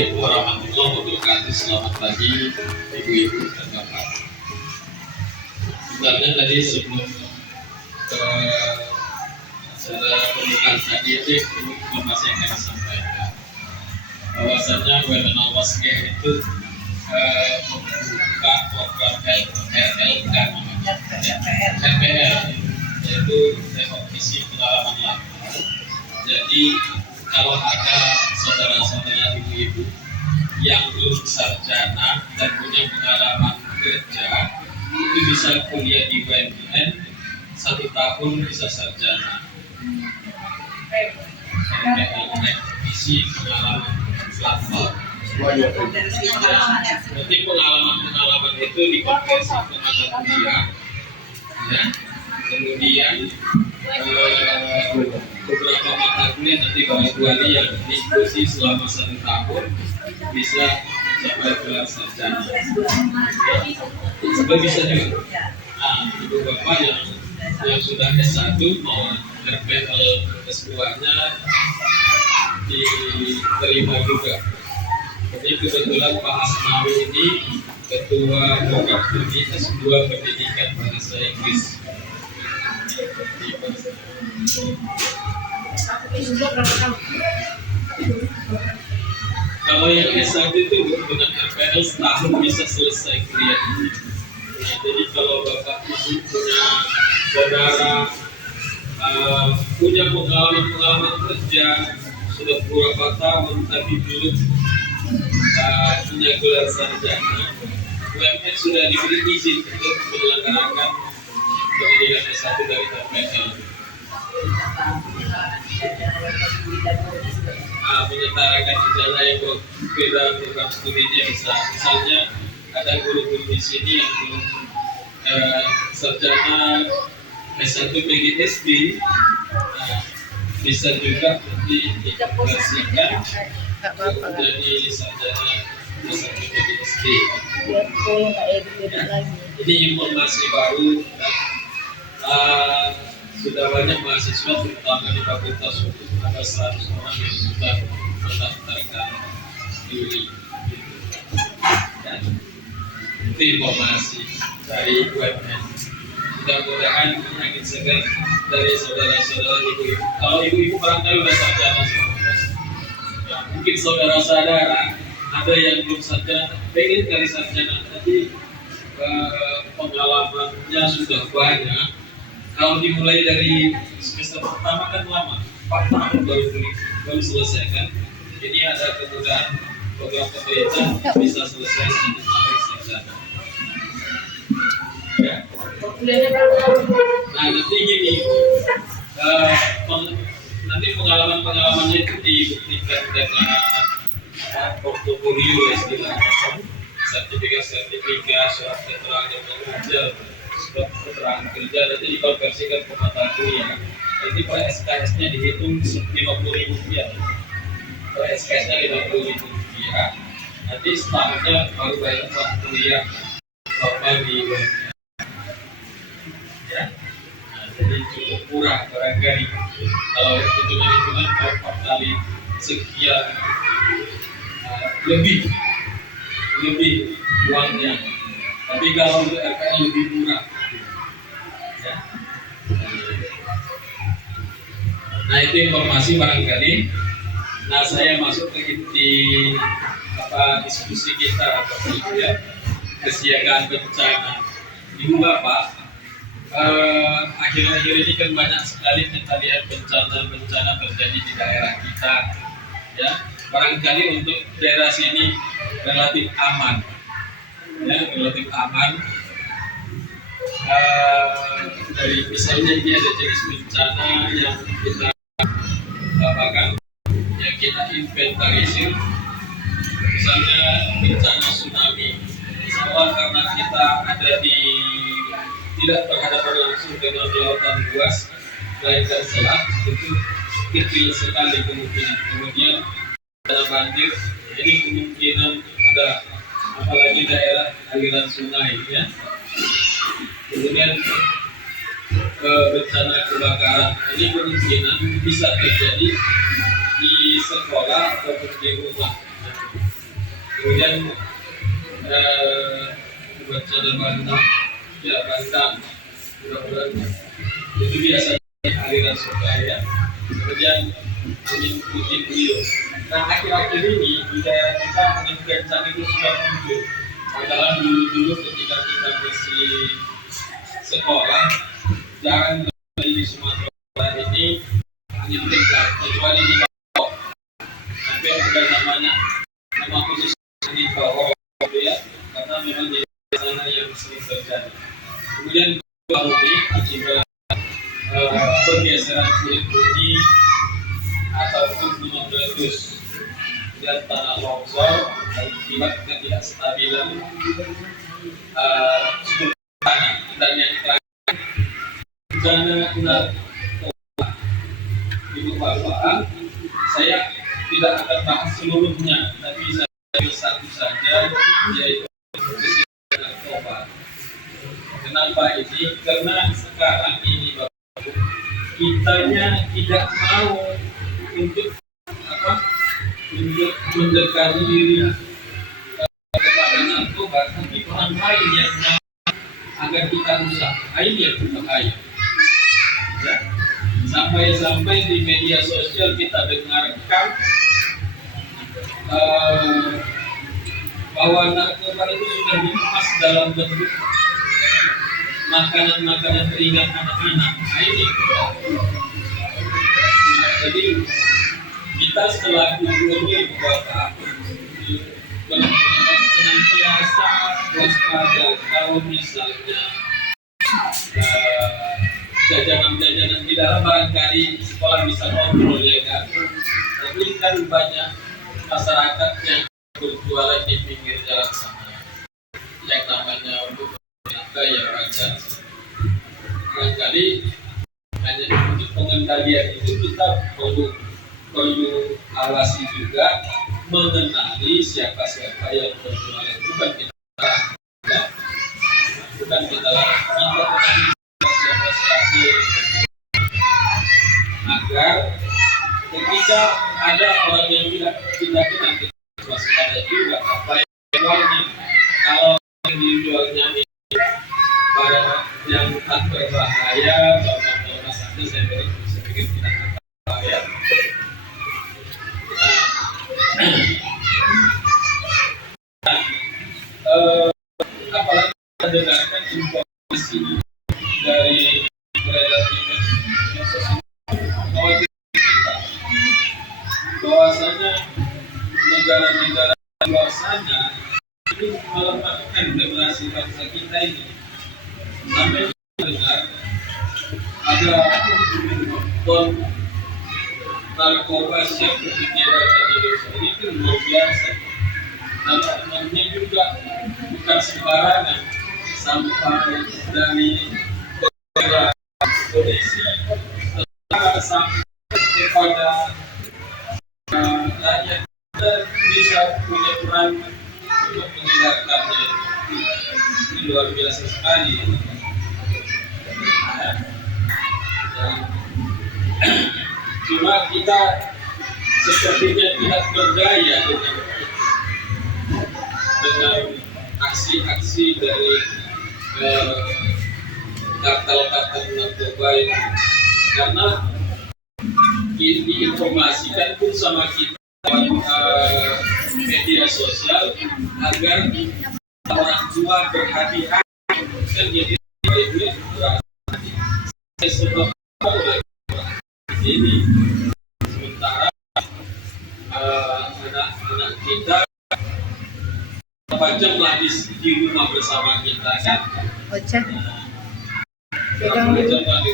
Assalamualaikum warahmatullahi wabarakatuh. Selamat pagi ibu-ibu dan bapak. Sebenarnya tadi sebelum ke acara pembukaan tadi itu informasi yang kami sampaikan bahwasannya webinar WASGE itu membuka program RLK namanya RPR, yaitu tengok visi pengalaman lama. Jadi kalau ada saudara-saudara ibu-ibu yang belum sarjana dan punya pengalaman kerja, itu bisa kuliah di UMN 1 tahun bisa sarjana. Isi pengalaman lama. Nanti pengalaman itu dikonversi ke mata kuliah, ya. Kemudian beberapa mata kuliah nanti wali yang diikuti selama 1 tahun bisa mencapai gelar sarjana. Sebab bisa juga. Nah, ibu bapak yang sudah S1 mau RPL S2-nya diterima juga. Jadi kebetulan Pak Asnawi ini ketua program studi S2 pendidikan bahasa Inggris. Kalau yang S1 itu dengan RPL setahun bisa selesai kuliah. Nah, jadi kalau bapak ibu punya saudara punya pengalaman kerja sudah beberapa tahun tapi belum punya gelar sarjana, UMN sudah diberi izin untuk menyelenggarakan pendidikan S1 dari RPL. Menyetarakan ijazah yang berbeda program studinya bisa. Misalnya ada guru-guru di sini yang belum sarjana S1 PGSD, bisa juga diaplikasikan menjadi sarjana S1 PGSD. Ini informasi baru dan sudah banyak mahasiswa terutama di Fakultas Hukum ada 100 orang yang sudah mendaftarkan diri. Dan itu informasi dari UMN. Mudah-mudahan angin segar dari saudara-saudara ibu-ibu. Kalau ibu-ibu barangkali sudah sarjana, ya, mungkin saudara-saudara ada yang belum sarjana, pengen kali sarjana, tapi pengalamannya sudah banyak. Kalau dimulai dari semester pertama kan lama, 4 tahun baru selesai kan. Ini ada kemudahan program pemerintah bisa selesai 1 tahun sarjana. Ya. Nah nanti gini, nanti pengalamannya itu dibuktikan dengan portofolio istilahnya, sertifikat, surat keterangan kerja, surat keterangan kerja, nanti dikonversikan ke mata kuliah. Nanti per SKS-nya dihitung Rp50.000. Per SKS-nya Rp50.000. Nanti setahunnya baru bayar mata kuliah normal di ya. Nah, jadi cukup murah barangkali kalau hitungan kalau 4 kali sekian lebih uangnya, tapi kalau untuk RPL lebih murah ya. Nah itu informasi barangkali. Nah saya masuk ke inti diskusi kita ya, kesiagaan bencana. Ibu bapak, akhir-akhir ini kan banyak sekali kita lihat bencana terjadi di daerah kita ya. Barangkali untuk daerah sini relatif aman ya, relatif aman. Dari misalnya ini ada jenis bencana yang kita apakan, yang kita inventarisir, misalnya bencana tsunami. Soalnya karena kita ada tidak berhadapan langsung dengan lautan luas, melainkan selat, itu kecil sekali kemungkinan. Kemudian ada banjir, ini kemungkinan ada, apalagi daerah aliran sungai ya. Kemudian bencana kebakaran, ini kemungkinan bisa terjadi di sekolah ataupun di rumah. Kemudian baca dan bantah, ya bantah, mudah-mudahan itu biasanya aliran surga. Kemudian angin puting beliung. Nah, akhir-akhir ini di daerah kita angin kencang itu sudah muncul. Padahal dulu ketika kita masih sekolah, jarang terjadi di Sumatera Barat ini angin kencang, kecuali di Bawah. Sampai ada nama khusus angin Bawah, ya, karena memang di sana yang sering terjadi. Kemudian baru ini akibat pergeseran kulit bumi ataupun gunung meletus dan tanah longsor akibat ketidakstabilan struktur tanah. Dan yang terakhir, bencana ibu bapak, saya tidak akan bahas seluruhnya, tapi saya ambil satu saja, yaitu narkoba. Kenapa ini? Karena sekarang ini bapak, kitanya tidak mau untuk mendekati diri kepada narkoba, tapi orang lain yang agar kita rusak. Ini yang berbahaya. Ya. Sampai di media sosial kita dengarkan bahwa narkoba itu sudah dikemas dalam bentuk makanan ringan anak-anak. Ini. Jadi kita selaku guru bapak senantiasa waspada kalau misalnya jajanan di dalam barangkali sekolah bisa kontrol, ya kan. Tapi kan banyak masyarakat yang berjualan di pinggir jalan sana, yang namanya untuk mereka yang wajar. Barangkali hanya untuk pengendalian itu kita perlu awasi juga, mengenali siapa yang berjualan. Bukan kita agar ketika ada orang yang tidak kenal, kita waspada juga apa yang dijualnya. Kalau yang dijualnya ini barang yang tak berbahaya, barang saja saya pikir tidak berbahaya. Apalagi kita dengarkan informasi dari beredar di media sosial bahwasanya negara-negara luar sana itu melemahkan demokrasi bangsa kita ini. Sampai dengar ada ton narkoba siap berpikiran di Indonesia ini itu luar biasa. Namanya juga bukan sembarangan, sampai dari polisi sampai kepada rakyat kita bisa punya peran untuk menghindarkannya. Ini luar biasa sekali. Cuma kita sepertinya tidak berdaya dengan aksi-aksi dari kartel-kartel narkoba ini, karena diinformasikan pun sama kita media sosial agar orang tua berhati-hati, kan jadi sebab ini sementara anak-anak kita jam lah di rumah bersama kita kan. Pegang dulu, nanti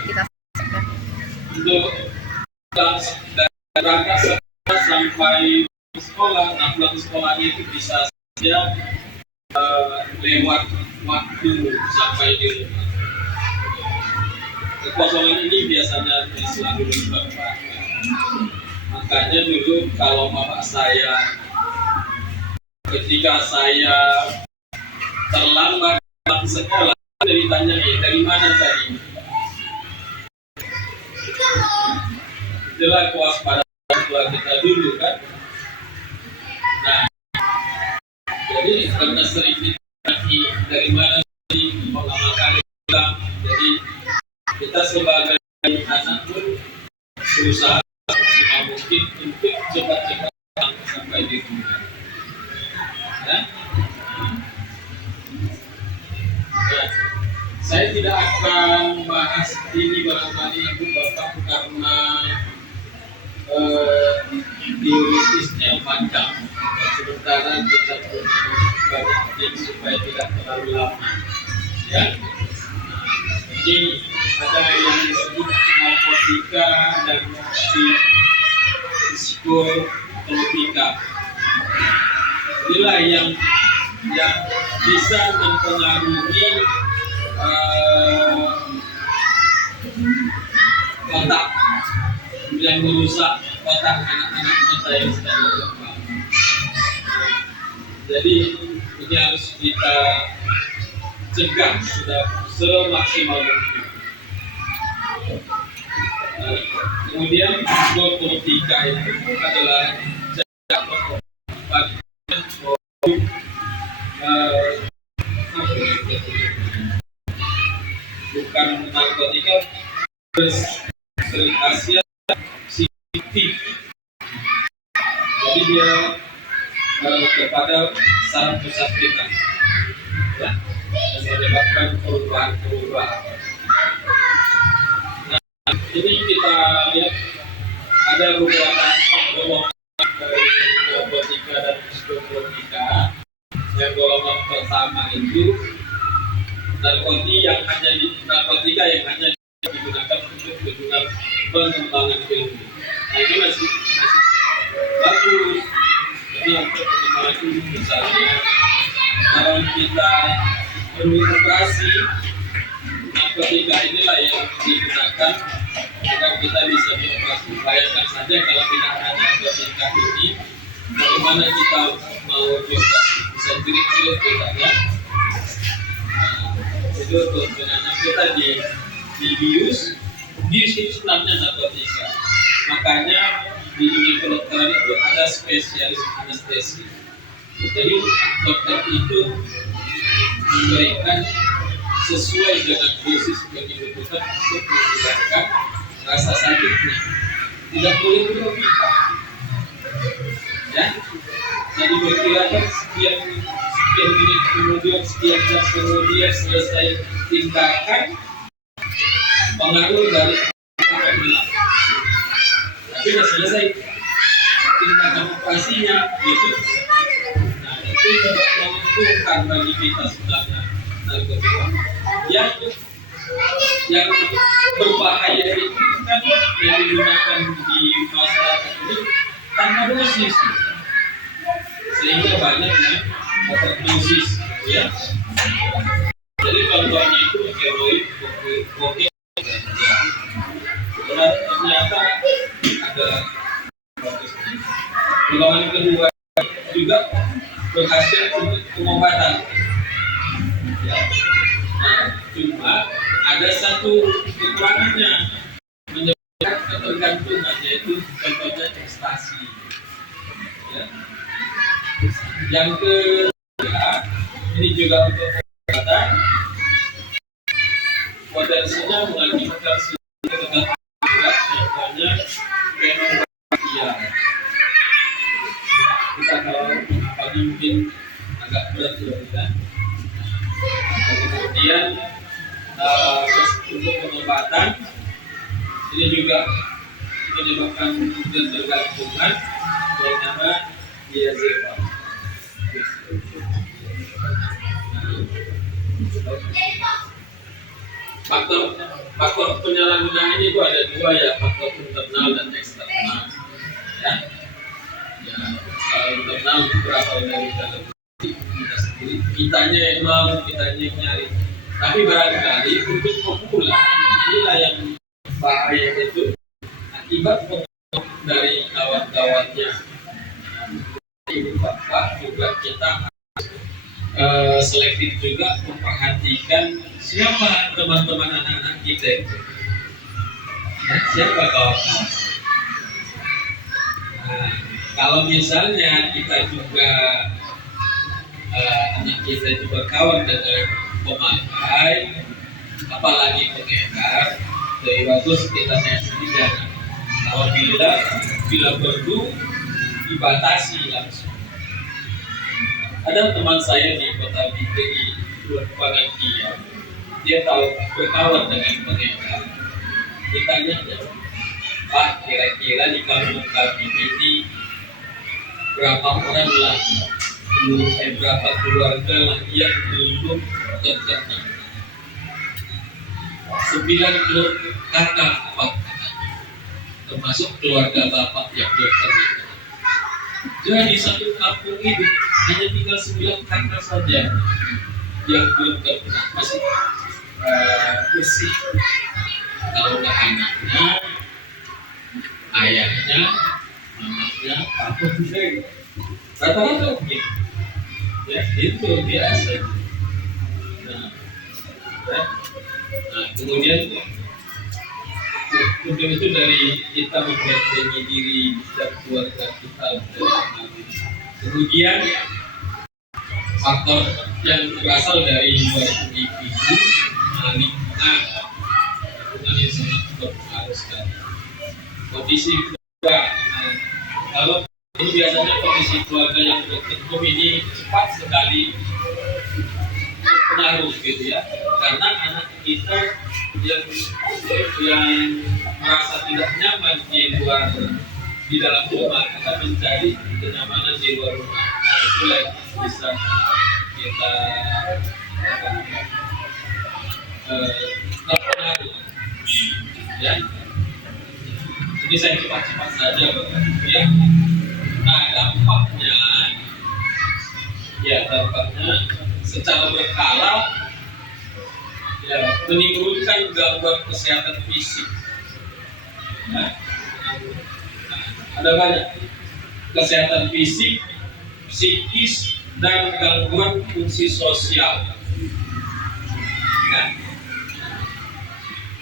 kita untuk berangkat sampai sekolah. Nah, pulang sekolah itu bisa saja lewat waktu sampai di rumah. Kekosongan ini biasanya selalu menyebabkan. Makanya dulu kalau bapak saya, ketika saya terlambat pulang sekolah, ditanya dari mana tadi? Itulah kewaspadaan tua kita dulu kan. Jadi karena sering ditanya dari mana sih pengalaman kalian, jadi kita sebagai anak pun berusaha semaksimal mungkin untuk cepat-cepat sampai di rumah. Ya? Nah, saya tidak akan bahas ini barangkali Ibu Bapak karena teoritisnya panjang. Sementara kita punya banyak tips supaya tidak terlalu lama. Ya. Ini ada yang disebut narkotika dan psikotropika. Inilah yang bisa mempengaruhi otak, yang merusak otak anak-anak kita yang sedang berkembang. Jadi ini harus kita cegah sudah semaksimal mungkin. Kemudian psikotropika itu adalah bukan narkotika, sering Asia psikik. Jadi dia kepada saraf pusat kita, ya, dan menyebabkan perubahan. Nah, ini kita lihat ada beberapa golongan dari narkotika dan psikotropika. Yang golongan pertama itu narkotika yang hanya digunakan untuk tujuan pengembangan ilmu. Nah, ini masih bagus karena untuk pengembangan ilmu, misalnya kalau kita perlu operasi, narkotika inilah yang digunakan agar kita bisa dioperasi. Bayangkan saja kalau tidak ada narkotika ini, bagaimana kita mau dioperasi? Bisa jerit-jerit kita, ya. Itu sebenarnya kita di bius itu sebenarnya narkotika. Makanya di dunia kedokteran itu ada spesialis anestesi. Jadi dokter itu memberikan sesuai dengan dosis yang dibutuhkan untuk menghilangkan rasa sakitnya. Tidak boleh berlebihan. Ya, jadi berkirakan sekian menit kemudian, sekian jam kemudian selesai tindakan, pengaruh dari akan hilang. Tapi sudah selesai tindakan operasinya, gitu. Nah, itu tidak menguntungkan bagi kita sebenarnya narkotika. Yang berbahaya itu kan yang digunakan di masyarakat ini tanpa dosis, sehingga banyak yang overdosis, ya. Jadi contohnya itu heroin, kokain, ternyata ada bagusnya. Golongan kedua juga berhasil untuk pengobatan. Ya. Nah, cuma ada satu kekurangannya, menyebabkan ketergantungan, yaitu contohnya ekstasi. Ya. Yang ketiga, ini juga untuk pengobatan, potensinya mengakibatkan ketergantungan, contohnya pornografi. Kita kalau pagi mungkin agak berat ya. Kemudian untuk pengobatan ini juga menyebabkan ketergantungan yang nama diazepam. Faktor penyalahgunaan itu ada dua, ya, faktor internal dan eksternal. Ya, kalau internal berasal dari dalam kita sendiri, kitanya yang mau, kitanya yang nyari. Tapi barangkali untuk pemula, inilah yang bahaya itu akibat pengaruh dari kawan-kawannya. Ibu bapak juga kita selektif juga memperhatikan siapa teman-teman anak-anak kita itu, ya, siapa kawan-kawan. Nah, kalau misalnya kita juga anak kita itu berkawan dengan pemakai, apalagi pengedar, lebih bagus kita sendiri jangan. Apabila perlu dibatasi langsung. Ada teman saya di kota di Pangatian, dia tahu berkawan dengan pengedar. Ditanya, Pak, kira-kira di kampung kami ini berapa orang lagi, berapa keluarga lagi yang belum terkena? 9 kakak, Pak, termasuk keluarga bapak yang belum terkena. Jadi satu kampung ini hanya tinggal 9 kakak saja yang belum terkena, masih bersih. Kalau nggak anaknya, ayahnya, mamanya, papunya, rata-rata begitu. Ya, itu biasa. Nah, kemudian itu dari kita membentengi diri dan keluarga kita. Kemudian faktor yang berasal dari luar individu, lingkungan yang sangat berpengaruh sekali. Kondisi keluarga, kalau ini biasanya kondisi keluarga yang bertentu ini cepat sekali berpengaruh gitu ya, karena anak kita yang merasa tidak nyaman di dalam rumah, kita mencari kenyamanan di luar rumah. Itu yang bisa kita terpengaruh ya. Ini saya cepat-cepat saja ya. Nah, dampaknya secara berkala ya, menimbulkan gangguan kesehatan fisik. Nah, ada banyak kesehatan fisik, psikis, dan gangguan fungsi sosial. Nah,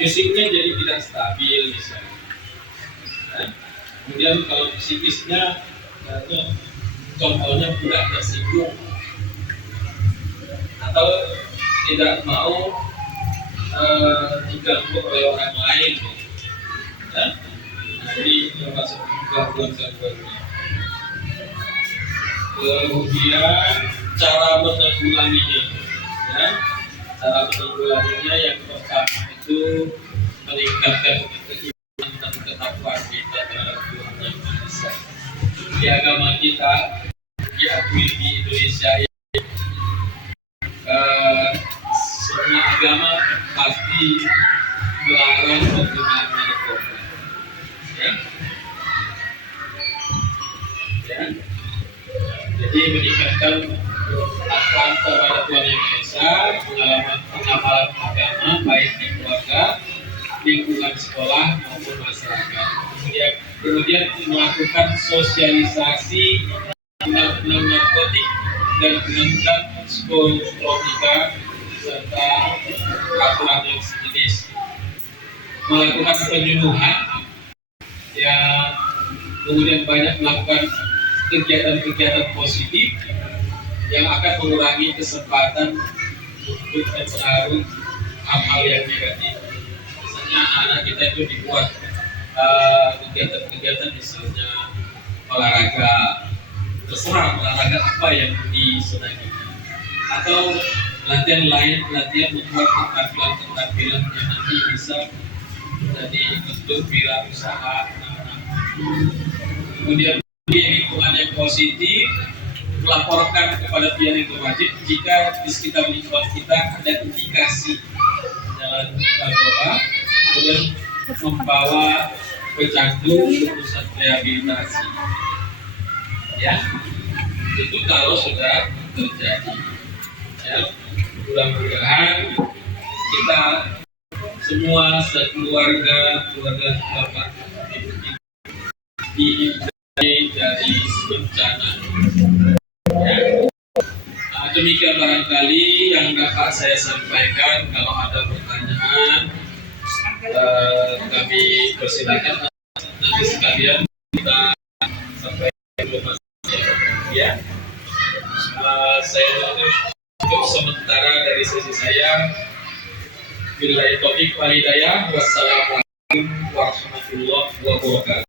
fisiknya jadi tidak stabil misalnya. Nah, kemudian kalau psikisnya, contohnya mudah tersinggung atau tidak mau diganggu oleh orang lain. Nah, jadi termasuk gangguan-gangguannya. Kemudian cara menanggulanginya, ya. Cara menanggulanginya yang pertama itu meningkatkan keimanan dan ketakwaan kita terhadap Tuhan Yang Maha Esa. Di agama kita diakui di Indonesia semua agama pasti melarang penggunaan narkoba. Ya. Jadi meningkatkan ketakwaan kepada Tuhan Yang Maha Esa, pengamalan agama baik di keluarga, lingkungan sekolah maupun masyarakat. Kemudian melakukan sosialisasi undang-undang narkotik dan undang-undang psikotropika serta peraturan yang sejenis. Melakukan penyuluhan, ya, kemudian banyak melakukan kegiatan-kegiatan positif yang akan mengurangi kesempatan untuk terpengaruh hal-hal yang negatif. Misalnya anak-anak kita itu dibuat kegiatan-kegiatan misalnya olahraga, terserah olahraga apa yang disenangi, atau pelatihan lain, pelatihan membuat keterampilan yang nanti bisa menjadi bentuk wirausaha. Kemudian di lingkungan yang positif, melaporkan kepada pihak yang berwajib jika di sekitar lingkungan kita ada indikasi jalan narkoba, kemudian membawa pecandu ke pusat rehabilitasi. Ya, itu kalau sudah terjadi. Ya, mudah-mudahan kita semua sekeluarga Bapak dihindari dari bencana. Ya. Nah, demikian barangkali yang dapat saya sampaikan. Kalau ada pertanyaan, kami persilakan nanti sekalian kita sampaikan informasi ya. saya tutup sementara dari sesi saya. Billahi taufiq wal hidayah. Wassalamualaikum warahmatullahi wabarakatuh.